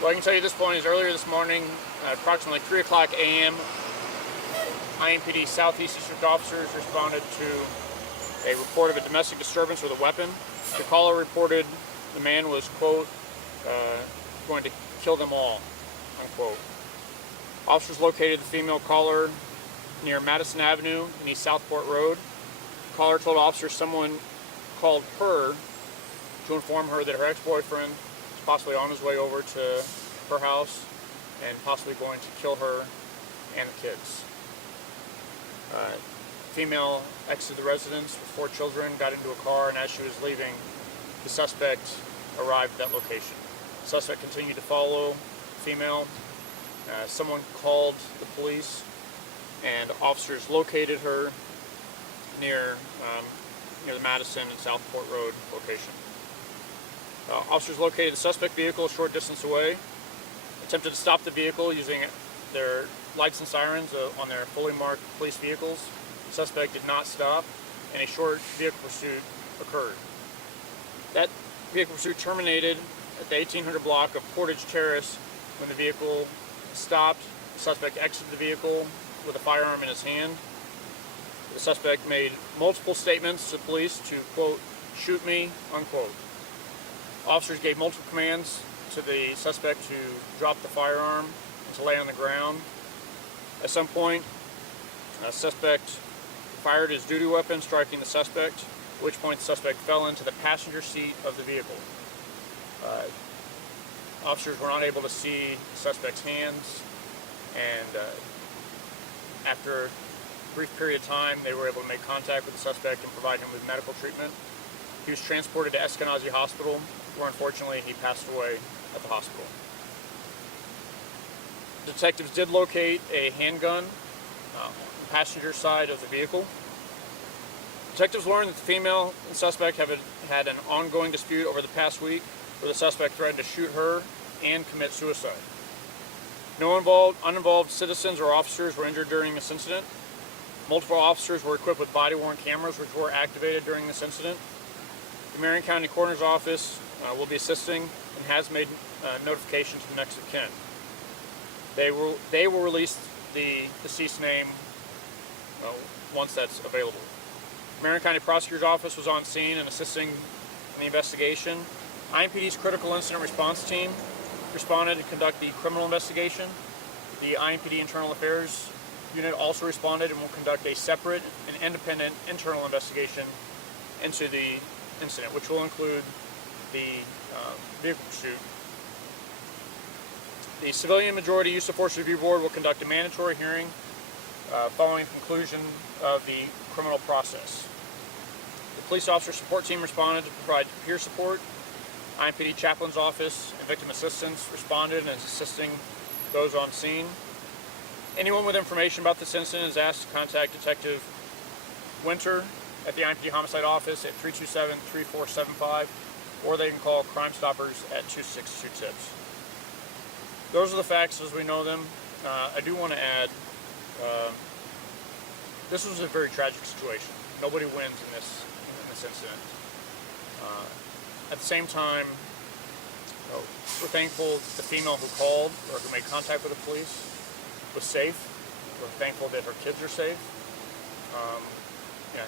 Well, I can tell you at this point is earlier this morning, approximately 3 o'clock a.m., IMPD Southeast District officers responded to a report of a domestic disturbance with a weapon. The caller reported the man was, quote, going to kill them all, unquote. Officers located the female caller near Madison Avenue and East Southport Road. The caller told officers someone called her to inform her that her ex-boyfriend was possibly on his way over to her house and possibly going to kill her and the kids. Female exited the residence with 4 children, got into a car, and as she was leaving, the suspect arrived at that location. The suspect continued to follow the female. Someone called the police, and officers located her near the Madison and Southport Road location. Officers located the suspect vehicle a short distance away, attempted to stop the vehicle using their lights and sirens on their fully marked police vehicles. The suspect did not stop, and a short vehicle pursuit occurred. That vehicle pursuit terminated at the 1800 block of Portage Terrace when the vehicle stopped. The suspect exited the vehicle with a firearm in his hand. The suspect made multiple statements to police to, quote, shoot me, unquote. Officers gave multiple commands to the suspect to drop the firearm and to lay on the ground. At some point, the suspect fired his duty weapon, striking the suspect, at which point the suspect fell into the passenger seat of the vehicle. Officers were not able to see the suspect's hands, and after a brief period of time, they were able to make contact with the suspect and provide him with medical treatment. He was transported to Eskenazi Hospital, where unfortunately he passed away at the hospital. Detectives did locate a handgun on the passenger side of the vehicle. Detectives learned that the female and suspect have had an ongoing dispute over the past week where the suspect threatened to shoot her and commit suicide. No uninvolved citizens or officers were injured during this incident. Multiple officers were equipped with body-worn cameras which were activated during this incident. The Marion County Coroner's Office will be assisting and has made notification to the next of kin. They will release the deceased name once that's available. The Marion County Prosecutor's Office was on scene and assisting in the investigation. IMPD's Critical Incident Response Team responded to conduct the criminal investigation. The IMPD Internal Affairs Unit also responded and will conduct a separate and independent internal investigation into the incident, which will include the vehicle pursuit. The Civilian Majority Use of Force Review Board will conduct a mandatory hearing following the conclusion of the criminal process. The Police Officer Support Team responded to provide peer support. IMPD Chaplain's Office and Victim Assistance responded and is assisting those on scene. Anyone with information about this incident is asked to contact Detective Winter at the IMPD Homicide Office at 327-3475, or they can call Crime Stoppers at 262-TIPS. Those are the facts as we know them. I do want to add, this was a very tragic situation. Nobody wins in this incident. At the same time, we're thankful that the female who called or who made contact with the police was safe. We're thankful that her kids are safe.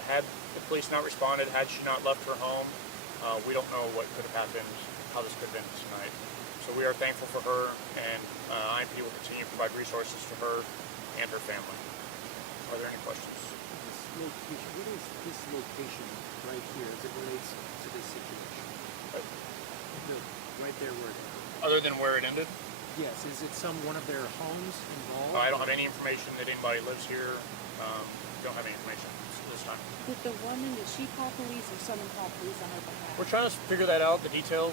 Had the police not responded, had she not left her home, we don't know what could have happened, how this could have been tonight. So we are thankful for her, and IMPD will continue to provide resources to her and her family. Are there any questions? What is this location right here as it relates to this situation? Right there where it ended. Other than where it ended? Yes. Is it one of their homes involved? I don't have any information that anybody lives here. Don't have any information this time. Did the woman, did she call police or someone call police on her behalf? We're trying to figure that out, the details,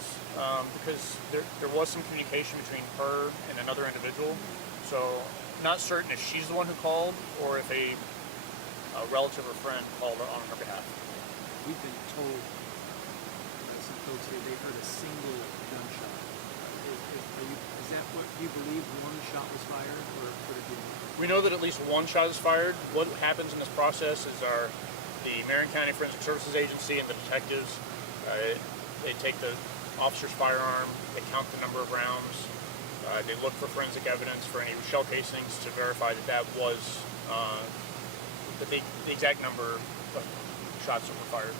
because there was some communication between her and another individual. So not certain if she's the one who called or if a relative or friend called on her behalf. We've been told by some folks here they heard a single gunshot. Is that what you believe? One shot was fired, or could it be more? We know that at least one shot is fired. What happens in this process is the Marion County Forensic Services Agency and the detectives, they take the officer's firearm, they count the number of rounds, They looked for forensic evidence for any shell casings to verify that that was the exact number of shots that were fired.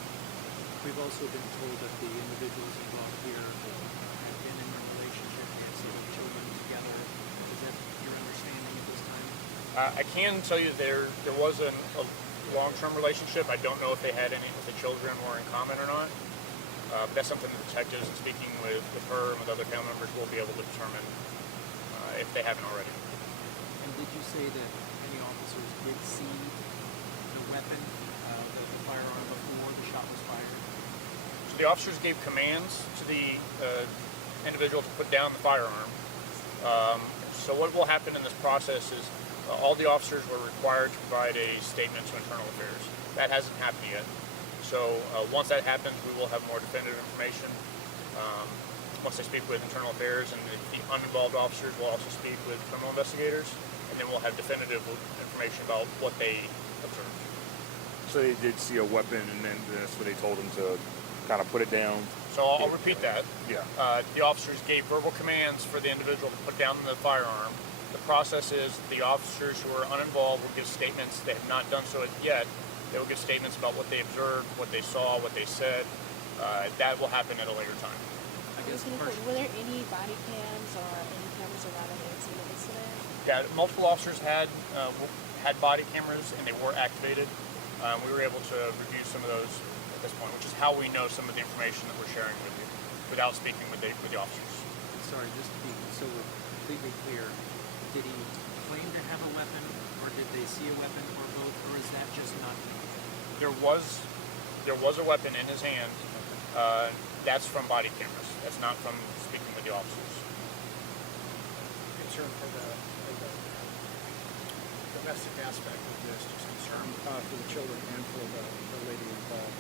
We've also been told that the individuals involved here have been in a relationship, they have several children together. Is that your understanding at this time? I can tell you there was a long-term relationship. I don't know if they had any of the children were in common or not. But that's something the detectives, and speaking with her and with other family members, will be able to determine if they haven't already. And did you say that any officers did see the weapon, the firearm, before the shot was fired? So the officers gave commands to the individual to put down the firearm. So what will happen in this process is all the officers were required to provide a statement to Internal Affairs. That hasn't happened yet. So once that happens, we will have more definitive information. Once they speak with Internal Affairs, and the uninvolved officers will also speak with criminal investigators, and then we'll have definitive information about what they observed. So they did see a weapon, and then that's what they told them to kind of put it down. So I'll repeat that. Yeah. The officers gave verbal commands for the individual to put down the firearm. The process is the officers who are uninvolved will give statements. They have not done so yet. They will give statements about what they observed, what they saw, what they said. That will happen at a later time. I guess Were there any body cams or any cameras around the scene of the incident? Yeah, multiple officers had body cameras, and they were activated. We were able to review some of those at this point, which is how we know some of the information that we're sharing with you without speaking with the officers. Sorry, just to be so we're completely clear, did he claim to have a weapon, or did they see a weapon, or both, or is that just not known? There was a weapon in his hand. That's from body cameras. That's not from speaking with the officers. Concern for the domestic aspect of this, just concern for the children and for the lady involved.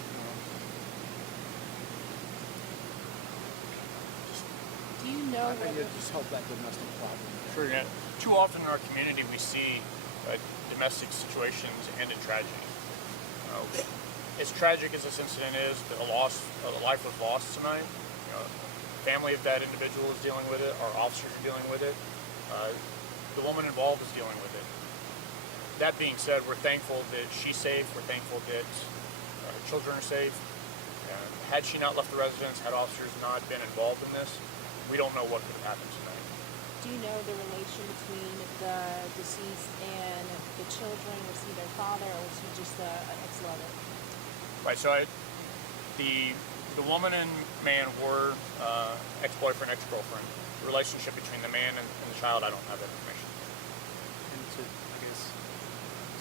Do you know I need whether to just help that domestic problem. Sure. Yeah. Too often in our community we see domestic situations end in tragedy. As tragic as this incident is, a life was lost tonight. The family of that individual is dealing with it. Our officers are dealing with it. The woman involved is dealing with it. That being said, we're thankful that she's safe. We're thankful that her children are safe. Had she not left the residence, had officers not been involved in this, we don't know what could have happened tonight. do you know the relation between the deceased and the children? Was he their father, or was he just an ex-lover? Right. So the woman and man were ex-boyfriend, ex-girlfriend. The relationship between the man and the child, I don't have that information. And to, I guess,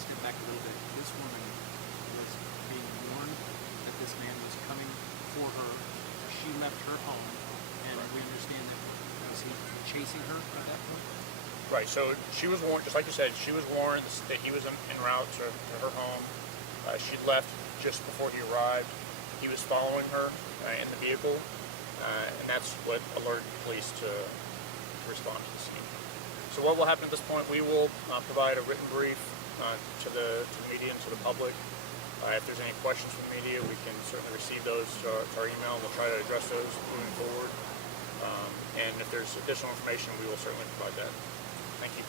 step back a little bit, this woman was being warned that this man was coming for her. She left her home, and we understand that was he chasing her at that point? Right. So she was warned, just like you said, she was warned that he was en route to her home. She left just before he arrived. He was following her in the vehicle, and that's what alerted police to respond to the scene. So what will happen at this point, we will provide a written brief to the media and to the public. If there's any questions from the media, we can certainly receive those to our email, and we'll try to address those moving forward. And if there's additional information, we will certainly provide that. Thank you.